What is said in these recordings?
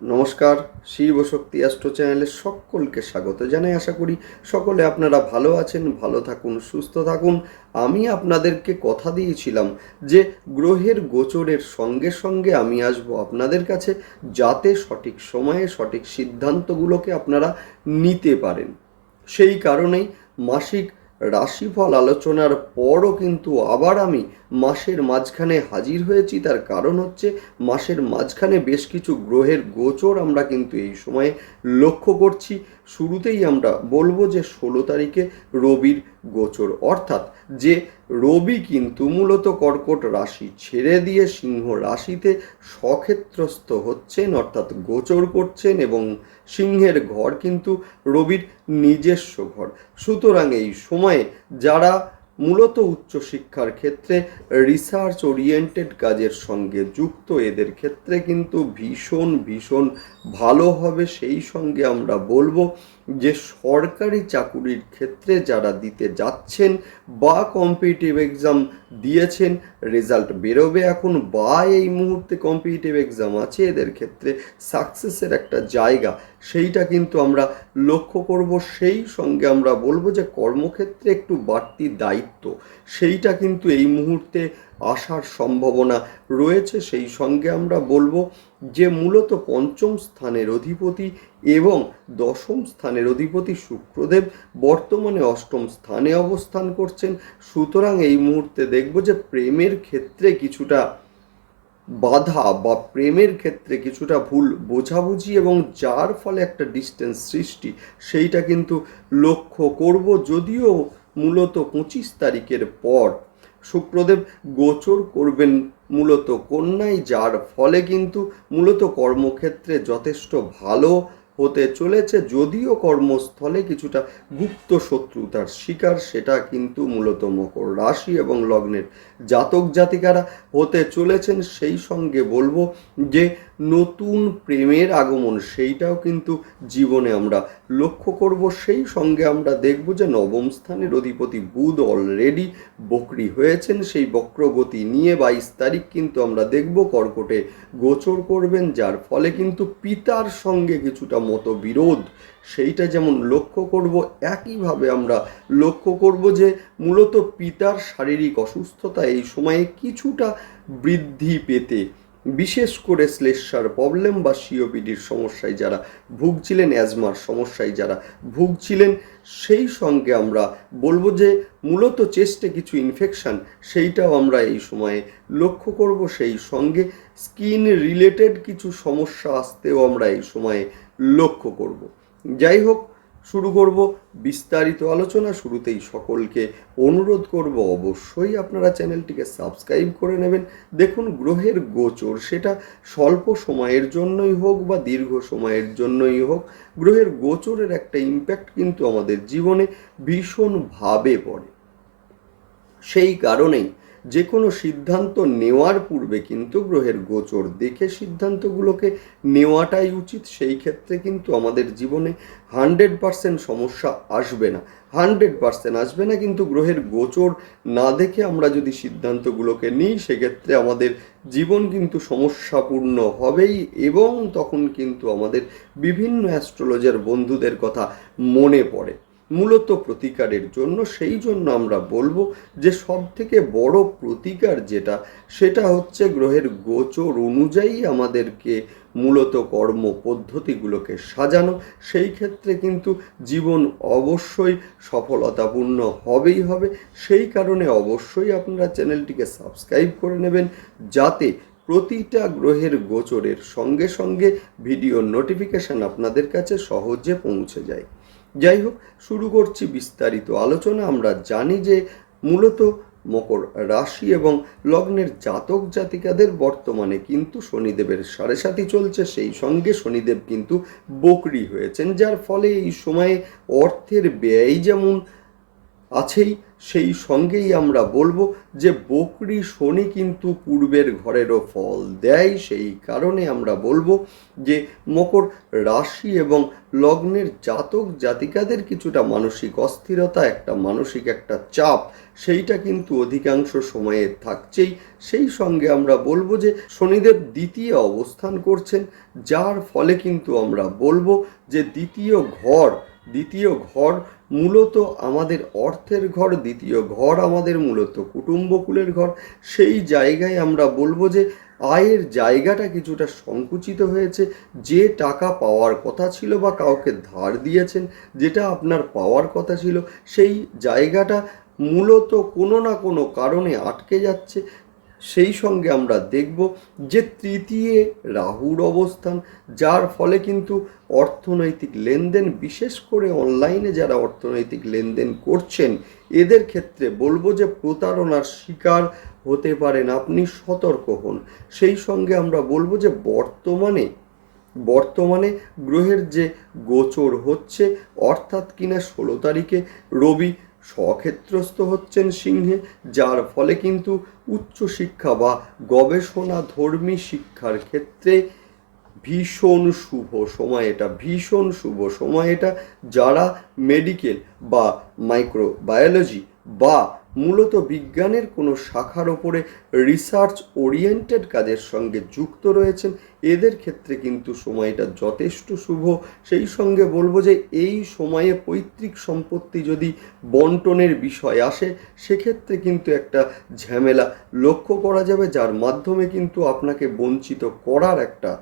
নমস্কার, শিব শক্তি অ্যাস্ট্রো চ্যানেলে সকলকে স্বাগত জানাই আশা করি সকলে আপনারা ভালো আছেন, ভালো থাকুন, সুস্থ থাকুন। আমি আপনাদেরকে কথা দিয়েছিলাম যে গ্রহের গোচরের সঙ্গে সঙ্গে আমি আসব আপনাদের কাছে যাতে সঠিক সময়ে সঠিক সিদ্ধান্তগুলোকে আপনারা নিতে পারেন। সেই কারণেই মাসিক রাশিফল আলোচনার পরও কিন্তু আবার আমি মাসের মাঝখানে হাজির হয়েছি, তার কারণ হচ্ছে মাসের মাঝখানে বেশ কিছু গ্রহের গোচর আমরা কিন্তু এই সময়ে লক্ষ্য করছি। শুরুতেই আমরা বলব যে ষোলো তারিখে রবির গোচর, অর্থাৎ যে রবি কিন্তু মূলত কর্কট রাশি ছেড়ে দিয়ে সিংহ রাশিতে সক্ষেত্রস্থ হচ্ছেন, অর্থাৎ গোচর করছেন এবং সিংহের ঘর কিন্তু রবির নিজস্ব ঘর। সুতরাং এই সময়ে যারা মূলত উচ্চশিক্ষার ক্ষেত্রে রিসার্চ ওরিয়েন্টেড কাজের সঙ্গে যুক্ত। এদের ক্ষেত্রে কিন্তু ভীষণ ভীষণ ভালো হবে, সেই সঙ্গে আমরা বলব যে সরকারি চাকুরির ক্ষেত্রে যারা দিতে যাচ্ছেন বা কম্পিটিটিভ এক্সাম দিয়েছেন রেজাল্ট বেরোবে এখন বা এই মুহূর্তে কম্পিটিটিভ এক্সাম আছে, এদের ক্ষেত্রে সাকসেসের একটা জায়গা। সেইটা কিন্তু আমরা লক্ষ্য করব। সেই সঙ্গে আমরা বলব যে কর্মক্ষেত্রে একটু বাড়তি দায়িত্ব। সেইটা কিন্তু এই মুহূর্তে আসার সম্ভাবনা রয়েছে, সেই সঙ্গে আমরা বলব যে মূলত পঞ্চম স্থানের অধিপতি এবং দশম স্থানের অধিপতি শুক্রদেব বর্তমানে অষ্টম স্থানে অবস্থান করছেন। সুতরাং এই মুহূর্তে দেখব যে প্রেমের ক্ষেত্রে কিছুটা বাধা বা প্রেমের ক্ষেত্রে কিছুটা ভুল বোঝাবুঝি এবং যার ফলে একটা ডিস্টেন্স সৃষ্টি, সেইটা কিন্তু লক্ষ্য করব। যদিও মূলত পঁচিশ তারিখের পর শুক্রদেব গোচর করবেন মূলত কন্যায় যার ফলে কিন্তু মূলত কর্মক্ষেত্রে যথেষ্ট ভালো হতে চলেছে, যদিও কর্মস্থলে কিছুটা গুপ্ত শত্রুতার শিকার, সেটা কিন্তু মূলত মকর রাশি এবং লগ্নের জাতক জাতিকারা হতে চলেছেন। সেই সঙ্গে বলব যে নতুন প্রেমের আগমন, সেইটাও কিন্তু জীবনে আমরা লক্ষ্য করব। সেই সঙ্গে আমরা দেখব যে নবম স্থানের অধিপতি বুধ অলরেডি বকরি হয়েছেন। সেই বক্রগতি নিয়ে বাইশ তারিখ কিন্তু আমরা দেখব, কর্কটে গোচর করবেন, যার ফলে কিন্তু পিতার সঙ্গে কিছুটা মতো বিরোধ সেইটা যেমন লক্ষ্য করব, একইভাবে আমরা লক্ষ্য করব যে মূলত পিতার শারীরিক অসুস্থতা এই সময়ে কিছুটা বৃদ্ধি পেতে বিশেষ করে শ্লেষার প্রবলেম বা সিওপিডির সমস্যায় যারা ভুগছিলেন অ্যাজমার সমস্যায় যারা ভুগছিলেন, সেই সঙ্গে আমরা বলব যে মূলত চেস্টে কিছু ইনফেকশন সেইটাও আমরা এই সময়ে লক্ষ্য করব। সেই সঙ্গে স্কিন রিলেটেড কিছু সমস্যা আসতেও আমরা এই সময়ে লক্ষ্য করব। যাই হোক শুরু করব বিস্তারিত আলোচনা শুরুতেই সকলকে অনুরোধ করব অবশ্যই আপনারা চ্যানেলটিকে সাবস্ক্রাইব করে নেবেন। দেখুন গ্রহের গোচর, সেটা স্বল্প সময়ের জন্যই হোক বা দীর্ঘ সময়ের জন্যই হোক, গ্রহের গোচরের একটা ইম্প্যাক্ট কিন্তু আমাদের জীবনে ভীষণভাবে পড়ে। সেই কারণেই যে কোনো সিদ্ধান্ত নেওয়ার পূর্বে কিন্তু গ্রহের গোচর দেখে সিদ্ধান্তগুলোকে নেওয়াটাই উচিত। সেই ক্ষেত্রে কিন্তু আমাদের জীবনে হান্ড্রেড পারসেন্ট সমস্যা আসবে না। হান্ড্রেড পারসেন্ট আসবে না কিন্তু গ্রহের গোচর না দেখে আমরা যদি সিদ্ধান্তগুলোকে নিই, সেক্ষেত্রে আমাদের জীবন কিন্তু সমস্যাপূর্ণ হবেই এবং তখন কিন্তু আমাদের বিভিন্ন অ্যাস্ট্রোলজার বন্ধুদের কথা মনে পড়ে। মূলত প্রতিকারের জন্য, সেই জন্য আমরা বলব যে সব থেকে বড় প্রতিকার যেটা, সেটা হচ্ছে গ্রহের গোচর অনুযায়ী আমাদেরকে মূলত কর্ম পদ্ধতিগুলোকে সাজানো। সেই ক্ষেত্রে কিন্তু জীবন অবশ্যই সফলতাপূর্ণ হবেই হবে। সেই কারণে অবশ্যই আপনারা চ্যানেলটিকে সাবস্ক্রাইব করে নেবেন, যাতে প্রতিটা গ্রহের গোচরের সঙ্গে সঙ্গে ভিডিও নোটিফিকেশন আপনাদের কাছে সহজে পৌঁছে যায়। যাই হোক, শুরু করছি বিস্তারিত আলোচনা। আমরা জানি যে মূলত মকর রাশি এবং লগ্নের জাতক জাতিকাদের বর্তমানে কিন্তু শনিদেবের সাড়ে সাথী চলছে, সেই সঙ্গে শনিদেব কিন্তু বকরি হয়েছেন, যার ফলে এই সময়ে অর্থের ব্যয় যেমন আছেই সেই সঙ্গেই আমরা বলব যে বকরি শনি কিন্তু পূর্বের ঘরেরও ফল দেয়। সেই কারণে আমরা বলব যে মকর রাশি এবং লগ্নের জাতক জাতিকাদের কিছুটা মানসিক অস্থিরতা, একটা মানসিক একটা চাপ, সেইটা কিন্তু অধিকাংশ সময়ে থাকছেই। সেই সঙ্গে আমরা বলব যে শনিদেব দ্বিতীয় অবস্থান করছেন, যার ফলে কিন্তু আমরা বলব যে দ্বিতীয় ঘর দ্বিতীয় ঘর মূলত আমাদের অর্থের ঘর, দ্বিতীয় ঘর আমাদের মূলত কুটুম্বকুলের ঘর। সেই জায়গায় আমরা বলব যে আয়ের জায়গাটা কিছুটা সংকুচিত হয়েছে। যে টাকা পাওয়ার কথা ছিল বা কাউকে ধার দিয়েছেন, যেটা আপনার পাওয়ার কথা ছিল, সেই জায়গাটা মূলত কোনো না কোনো কারণে আটকে যাচ্ছে। সেই সঙ্গে আমরা দেখব যে তৃতীয় রাহুর অবস্থান, যার ফলে কিন্তু অর্থনৈতিক লেনদেন, বিশেষ করে অনলাইনে যারা অর্থনৈতিক লেনদেন করছেন, এদের ক্ষেত্রে বলব যে প্রতারণার শিকার হতে পারেন, আপনি সতর্ক হন। সেই সঙ্গে আমরা বলব যে বর্তমানে বর্তমানে গ্রহের যে গোচর হচ্ছে, অর্থাৎ কিনা ষোলো তারিখে রবি স্বক্ষেত্রস্থ হচ্ছেন সিংহে, যার ফলে কিন্তু উচ্চশিক্ষা বা গবেষণা ধর্মী শিক্ষার ক্ষেত্রে ভীষণ শুভ সময় এটা, ভীষণ শুভ সময় এটা যারা মেডিকেল বা মাইক্রোবায়োলজি বা মূলত বিজ্ঞানের কোনো শাখার ওপরে রিসার্চ ওরিয়েন্টেড কাজের সঙ্গে যুক্ত রয়েছেন। এদের ক্ষেত্রে কিন্তু সময়টা যথেষ্ট শুভ। সেই সঙ্গে বলব যে এই সময়ে পৈতৃক সম্পত্তি যদি বন্টনের বিষয় আসে, সেক্ষেত্রে কিন্তু একটা ঝামেলা লক্ষ্য করা যাবে, যার মাধ্যমে কিন্তু আপনাকে বঞ্চিত করার একটা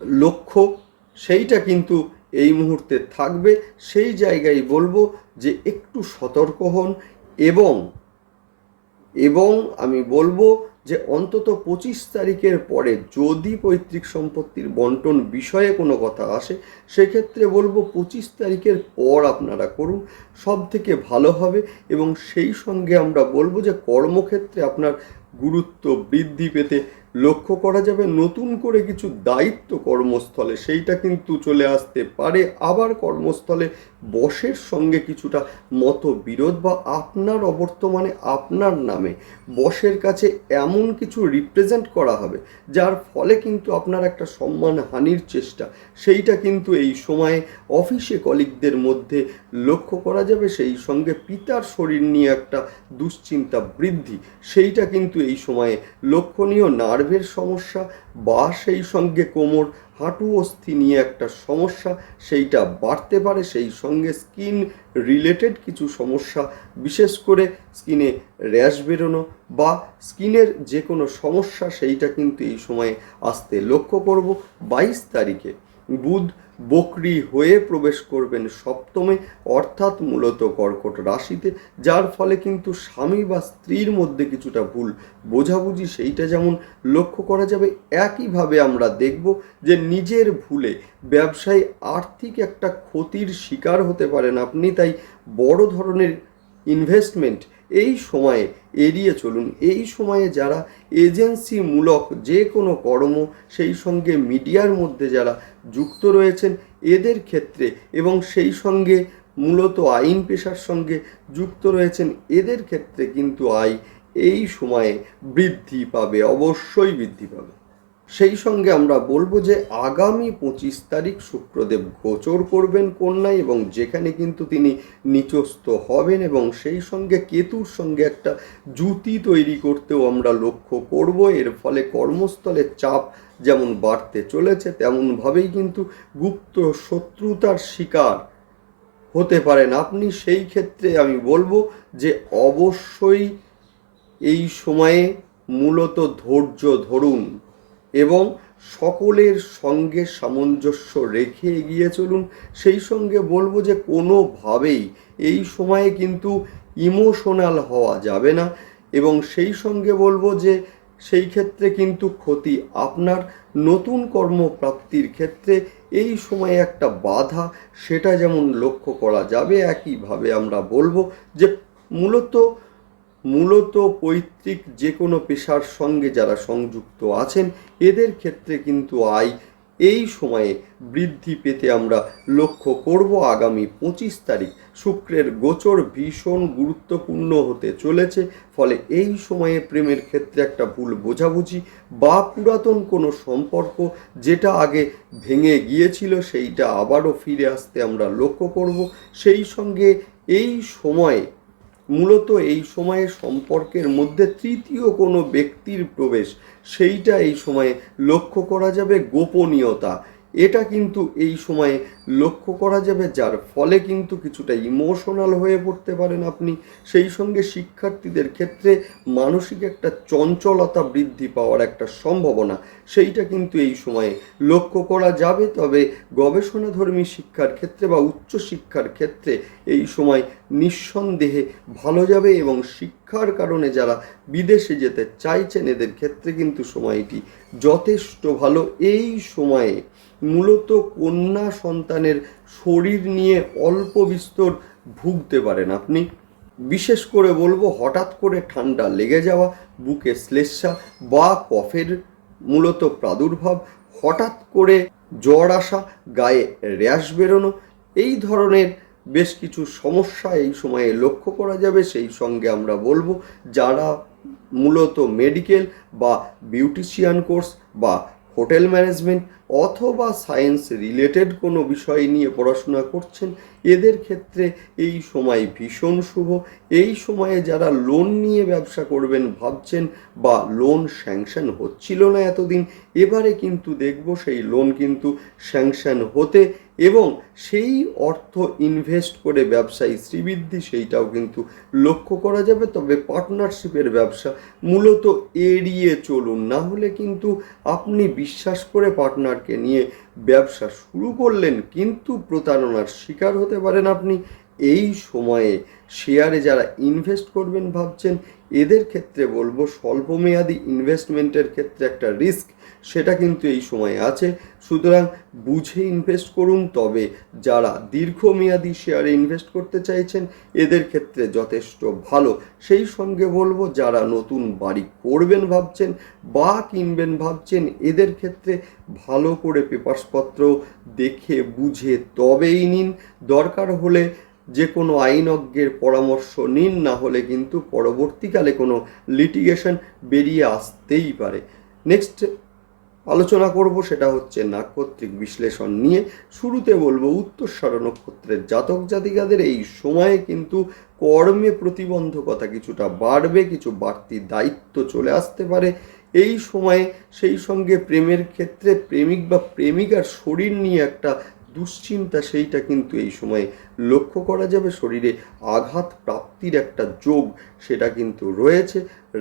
লক্ষ্য সেইটা কিন্তু এই মুহূর্তে থাকবে। সেই জায়গায় বলব যে একটু সতর্ক হন এবং এবং আমি বলব যে অন্তত পঁচিশ তারিখের পরে যদি পৈতৃক সম্পত্তির বন্টন বিষয়ে কোনো কথা আসে, সেক্ষেত্রে বলব পঁচিশ তারিখের পর আপনারা করুন সব থেকে ভালো হবে এবং সেই সঙ্গে আমরা বলব যে কর্মক্ষেত্রে আপনার গুরুত্ব বৃদ্ধি পেতে লক্ষ্য করা যাবে। নতুন করে কিছু দায়িত্ব কর্মস্থলে, সেইটা কিন্তু চলে আসতে পারে। আবার কর্মস্থলে বসের সঙ্গে কিছুটা মতবিরোধ বা আপনার অবর্তমানে আপনার নামে বসের কাছে এমন কিছু রিপ্রেজেন্ট করা হবে, যার ফলে কিন্তু আপনার একটা সম্মান হানির চেষ্টা। সেইটা কিন্তু এই সময়ে অফিসে কলিগদের মধ্যে লক্ষ্য করা যাবে, সেই সঙ্গে পিতার শরীর নিয়ে একটা দুশ্চিন্তা বৃদ্ধি। সেইটা কিন্তু এই সময়ে লক্ষণীয় নার্ভের সমস্যা বা সেই সঙ্গে কোমর, হাঁটু, অস্থি নিয়ে একটা সমস্যা, সেইটা বাড়তে পারে, সেই সঙ্গে স্কিন রিলেটেড কিছু সমস্যা, বিশেষ করে স্কিনে র্যাশ বেরোনো বা স্কিনের যে কোনো সমস্যা, সেইটা কিন্তু এই সময়ে আসতে লক্ষ্য করব। বাইশ তারিখে বুধ বকরি হয়ে প্রবেশ করবেন সপ্তমে, অর্থাৎ মূলত কর্কট রাশিতে, যার ফলে কিন্তু স্বামী বা স্ত্রীর মধ্যে কিছুটা ভুল বোঝাবুঝি, সেইটা যেমন লক্ষ্য করা যাবে, একইভাবে আমরা দেখব যে নিজের ভুলে ব্যবসায় আর্থিক একটা ক্ষতির শিকার হতে পারেন আপনি, তাই বড় ধরনের ইনভেস্টমেন্ট এই সময়ে এড়িয়ে চলুন। এই সময়ে যারা এজেন্সিমূলক যে কোনো কর্ম, সেই সঙ্গে মিডিয়ার মধ্যে যারা যুক্ত রয়েছেন, এদের ক্ষেত্রে এবং সেই সঙ্গে মূলত আইন পেশার সঙ্গে যুক্ত রয়েছেন, এদের ক্ষেত্রে কিন্তু আয় এই সময়ে বৃদ্ধি পাবে, অবশ্যই বৃদ্ধি পাবে। সেই সঙ্গে আমরা বলব যে আগামী পঁচিশ তারিখ শুক্রদেব গোচর করবেন কন্যায় এবং যেখানে কিন্তু তিনি নিচস্থ হবেন এবং সেই সঙ্গে কেতুর সঙ্গে একটা জুতি তৈরি করতেও আমরা লক্ষ্য করব। এর ফলে কর্মস্থলে চাপ যেমন বাড়তে চলেছে, তেমনভাবেই কিন্তু গুপ্ত শত্রুতার শিকার হতে পারেন। আপনি সেই ক্ষেত্রে আমি বলব যে অবশ্যই এই সময়ে মূলত ধৈর্য ধরুন। এবং সকলের সঙ্গে সামঞ্জস্য রেখে এগিয়ে চলুন। সেই সঙ্গে বলব যে কোনোভাবেই এই সময়ে কিন্তু ইমোশনাল হওয়া যাবে না এবং সেই সঙ্গে বলব যে সেই ক্ষেত্রে কিন্তু ক্ষতি আপনার। নতুন কর্মপ্রাপ্তির ক্ষেত্রে এই সময়ে একটা বাধা, সেটা যেমন লক্ষ্য করা যাবে, একইভাবে আমরা বলব যে মূলত মূলত পৈতৃক যে কোনো পেশার সঙ্গে যারা সংযুক্ত আছেন, এদের ক্ষেত্রে কিন্তু আয় এই সময়ে বৃদ্ধি পেতে আমরা লক্ষ্য করব। আগামী পঁচিশ তারিখ শুক্রের গোচর ভীষণ গুরুত্বপূর্ণ হতে চলেছে, ফলে এই সময়ে প্রেমের ক্ষেত্রে একটা ভুল বোঝাবুঝি বা পুরাতন কোনো সম্পর্ক যেটা আগে ভেঙে গিয়েছিল সেইটা আবারও ফিরে আসতে আমরা লক্ষ্য করব। সেই সঙ্গে এই সময়ে মূলত এই সময়ে সম্পর্কের মধ্যে তৃতীয় কোনো ব্যক্তির প্রবেশ, সেইটা এই সময়ে লক্ষ্য করা যাবে গোপনীয়তা। এটা কিন্তু এই সময়ে লক্ষ্য করা যাবে, যার ফলে কিন্তু কিছুটা ইমোশনাল হয়ে পড়তে পারেন আপনি। সেই সঙ্গে শিক্ষার্থীদের ক্ষেত্রে মানসিক একটা চঞ্চলতা বৃদ্ধি পাওয়ার একটা সম্ভাবনা, সেইটা কিন্তু এই সময়ে লক্ষ্য করা যাবে। তবে গবেষণাধর্মী শিক্ষার ক্ষেত্রে বা উচ্চ শিক্ষার ক্ষেত্রে এই সময় নিঃসন্দেহে ভালো যাবে এবং শিক্ষার কারণে যারা বিদেশে যেতে চাইছেন, এদের ক্ষেত্রে কিন্তু সময়টি যথেষ্ট ভালো। এই সময়ে মূলত কন্যা সন্তানের শরীর নিয়ে অল্প বিস্তর ভুগতে পারেন আপনি। বিশেষ করে বলব, হঠাৎ করে ঠান্ডা লেগে যাওয়া, বুকে শ্লেষা বা কফের মূলত প্রাদুর্ভাব, হঠাৎ করে জ্বর আসা, গায়ে র্যাশ বেরোনো, এই ধরনের বেশ কিছু সমস্যা এই সময়ে লক্ষ্য করা যাবে। সেই সঙ্গে আমরা বলব, যারা মূলত মেডিকেল বা বিউটিশিয়ান কোর্স বা হোটেল ম্যানেজমেন্ট অথবা সায়েন্স রিলেটেড কোনো বিষয় নিয়ে পড়াশোনা করছেন, এদের ক্ষেত্রে এই সময় ভীষণ শুভ। এই সময়ে যারা লোন নিয়ে ব্যবসা করবেন ভাবছেন বা লোন স্যাংশন হচ্ছিল না এতদিন, এবারে কিন্তু দেখব সেই লোন কিন্তু স্যাংশন হতে এবং সেই অর্থ ইনভেস্ট করে ব্যবসায়ী শ্রীবৃদ্ধি সেইটাও কিন্তু লক্ষ্য করা যাবে। তবে পার্টনারশিপের ব্যবসা মূলত এড়িয়ে চলুন। না হলে কিন্তু আপনি বিশ্বাস করে পার্টনারকে নিয়ে ব্যবসা শুরু করলেন কিন্তু প্রতারণার শিকার হতে পারেন আপনি। এই সময়ে শেয়ারে যারা ইনভেস্ট করবেন ভাবছেন, এদের ক্ষেত্রে বলব স্বল্পমেয়াদী ইনভেস্টমেন্টের ক্ষেত্রে একটা রিস্ক সেটা কিন্তু এই সময়ে আছে। সুতরাং বুঝে ইনভেস্ট করুন, তবে যারা দীর্ঘমেয়াদী শেয়ারে ইনভেস্ট করতে চাইছেন, এদের ক্ষেত্রে যথেষ্ট ভালো। সেই সঙ্গে বলব, যারা নতুন বাড়ি করবেন ভাবছেন বা কিনবেন ভাবছেন, এদের ক্ষেত্রে ভালো করে পেপারসপত্র দেখে বুঝে তবেই নিন। দরকার হলে যে কোনো আইনজ্ঞের পরামর্শ নিন, না হলে কিন্তু পরবর্তীকালে কোনো লিটিগেশন বেরিয়ে আসতেই পারে। নেক্সট আলোচনা করব সেটা হচ্ছে নাক্ষত্রিক বিশ্লেষণ নিয়ে। শুরুতে বলব উত্তরস্বর নক্ষত্রের জাতক জাতিকাদের এই সময়ে কিন্তু কর্মে প্রতিবন্ধকতা কিছুটা বাড়বে, কিছু বাড়তি দায়িত্ব চলে আসতে পারে। এই সময়ে সেই সঙ্গে প্রেমের ক্ষেত্রে প্রেমিক বা প্রেমিকার শরীর নিয়ে একটা দুশ্চিন্তা সেইটা কিন্তু এই সময়ে লক্ষ্য করা যাবে। শরীরে আঘাত প্রাপ্তির একটা যোগ সেটা কিন্তু রয়েছে।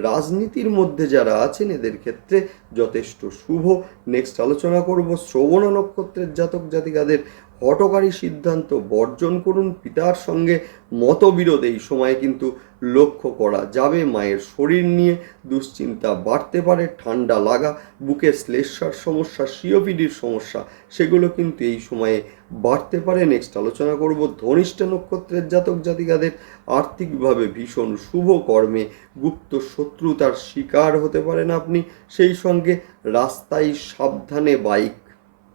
রাজনীতির মধ্যে যারা আছেন, এদের ক্ষেত্রে যথেষ্ট শুভ। নেক্সট আলোচনা করব শ্রবণ নক্ষত্রের জাতক জাতিকাদের হটকারী সিদ্ধান্ত বর্জন করুন পিতার সঙ্গে মতবিরোধ। এই সময় কিন্তু লক্ষ্য করা যাবে মায়ের শরীর নিয়ে। দুশ্চিন্তা বাড়তে পারে, ঠান্ডা লাগা, বুকে শ্লেষার সমস্যা, সিওপিডির সমস্যা, সেগুলো কিন্তু এই সময়ে বাড়তে পারে। নেক্সট আলোচনা করব ধনিষ্ঠ নক্ষত্রের জাতক জাতিকাদের আর্থিকভাবে ভীষণ শুভ কর্মে। গুপ্ত শত্রুতার শিকার হতে পারেন আপনি। সেই সঙ্গে রাস্তায় সাবধানে বাইক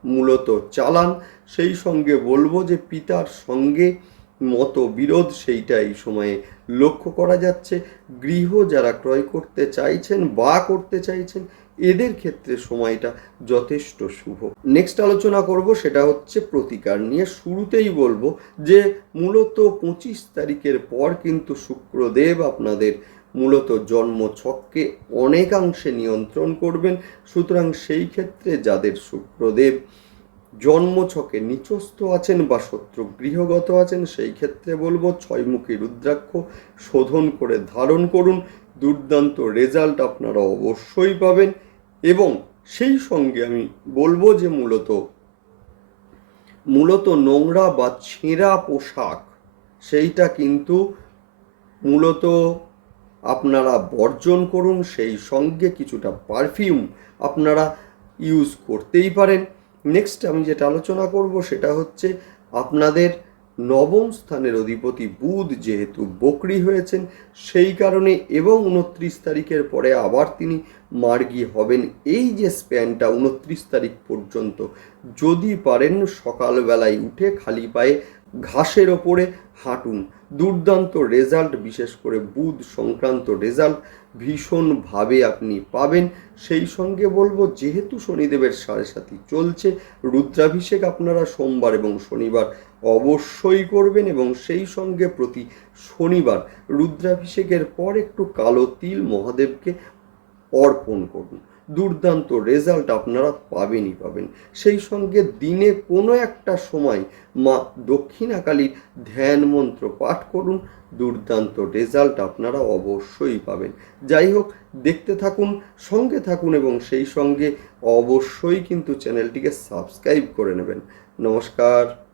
মূলত চালান। সেই সঙ্গে বলব যে পিতার সঙ্গে মতো বিরোধ সেইটা এই সময়ে লক্ষ্য করা যাচ্ছে। গৃহ যারা ক্রয় করতে চাইছেন বা করতে চাইছেন, এদের ক্ষেত্রে সময়টা যথেষ্ট শুভ। নেক্সট আলোচনা করব সেটা হচ্ছে প্রতিকার নিয়ে। শুরুতেই বলব যে মূলত পঁচিশ তারিখের পর কিন্তু শুক্রদেব আপনাদের মূলত জন্ম ছককে অনেকাংশে নিয়ন্ত্রণ করবেন, সুতরাং সেই ক্ষেত্রে যাদের শুক্রদেব জন্মছকে নিচস্থ আছেন বা শত্রু গৃহগত আছেন, সেই ক্ষেত্রে বলব ছয়মুখী রুদ্রাক্ষ শোধন করে ধারণ করুন। দুর্দান্ত রেজাল্ট আপনারা অবশ্যই পাবেন এবং সেই সঙ্গে আমি বলব যে মূলত মূলত নোংরা বা ছেঁড়া পোশাক, সেইটা কিন্তু মূলত আপনারা বর্জন করুন, সেই সঙ্গে কিছুটা পারফিউম আপনারা ইউজ করতেই পারেন। নেক্সট আমি যেটা আলোচনা করব সেটা হচ্ছে আপনাদের নবম স্থানের অধিপতি বুধ যেহেতু বকরি হয়েছেন, সেই কারণে এবং উনত্রিশ তারিখের পরে আবার তিনি মার্গি হবেন। এই যে স্প্যানটা উনত্রিশ তারিখ পর্যন্ত যদি পারেন, সকালবেলায় উঠে খালি পায়ে ঘাসের ওপরে হাঁটুন। দুর্দান্ত রেজাল্ট, বিশেষ করে বুধ সংক্রান্ত রেজাল্ট ভীষণভাবে আপনি পাবেন। সেই সঙ্গে বলব, যেহেতু শনিদেবের সাড়ে সাথী চলছে, রুদ্রাভিষেক আপনারা সোমবার এবং শনিবার অবশ্যই করবেন এবং সেই সঙ্গে প্রতি শনিবার রুদ্রাভিষেকের পর একটু কালো তিল মহাদেবকে অর্পণ করুন। দুর্দান্ত রেজাল্ট আপনারা পাবেনই পাবেন। সেই সঙ্গে দিনে কোনো একটা সময় মা দক্ষিণাকালীর ধ্যান মন্ত্র পাঠ করুন, দুর্দান্ত রেজাল্ট আপনারা অবশ্যই পাবেন। যাই হোক, দেখতে থাকুন, সঙ্গে থাকুন এবং সেই সঙ্গে অবশ্যই কিন্তু চ্যানেলটিকে সাবস্ক্রাইব করে নেবেন। নমস্কার।